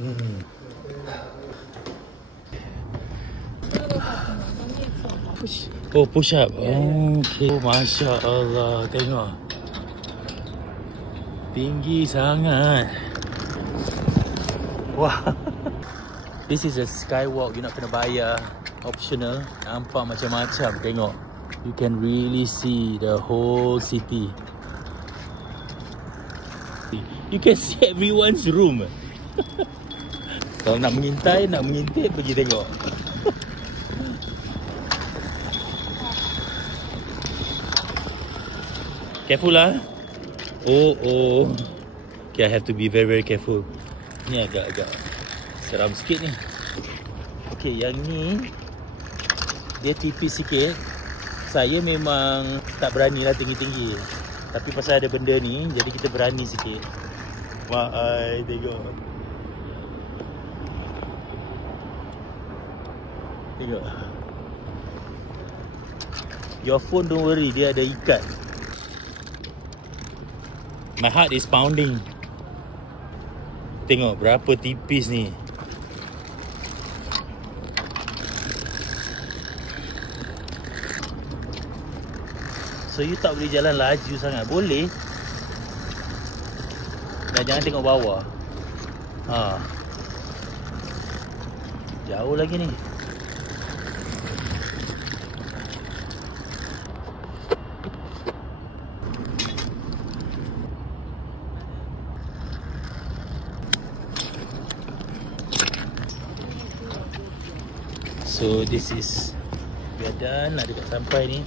Hmm. Oh, push up. Okay. Oh, Masya Allah. Tengok. Tinggi sangat. Wah. This is a skywalk. You nak kena bayar. Optional. Nampak macam-macam. Tengok. You can really see the whole city. You can see everyone's room. Kalau nak mengintai, nak mengintip, pergi tengok. Careful lah. Oh. Okay, I have to be very careful. Ni agak-agak seram sikit ni. Okay, yang ni dia tipis sikit. Saya memang tak berani lah tinggi-tinggi. Tapi pasal ada benda ni, jadi kita berani sikit. Wah, tengok. Tengok. Your phone don't worry, dia ada ikat. My heart is pounding. Tengok berapa tipis ni. So you tak boleh jalan laju sangat. Boleh. Dan jangan tengok bawah. Jauh lagi ni. So this is, we are done lah dekat sampai ni.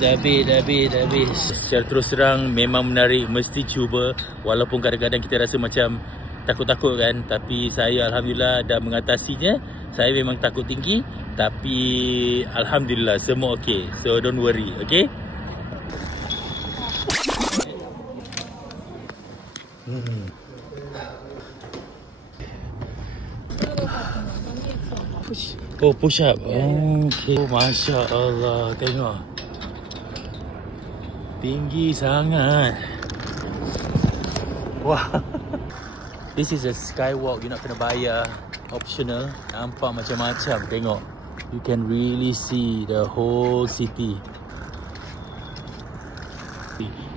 Dah habis. Secara terus terang memang menarik, mesti cuba. Walaupun kadang-kadang kita rasa macam takut-takut kan. Tapi saya Alhamdulillah dah mengatasinya. Saya memang takut tinggi, tapi Alhamdulillah semua okey. So don't worry, okay? Oh, push up. Okay. Oh, Masya Allah. Tengok. Tinggi sangat. Wah. This is a skywalk. You nak kena bayar. Optional. Nampak macam-macam. Tengok. You can really see the whole city.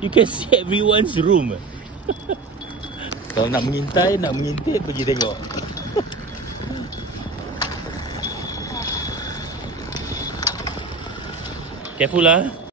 You can see everyone's room. Kalau nak mengintai, nak mengintip, pergi tengok. Careful lah.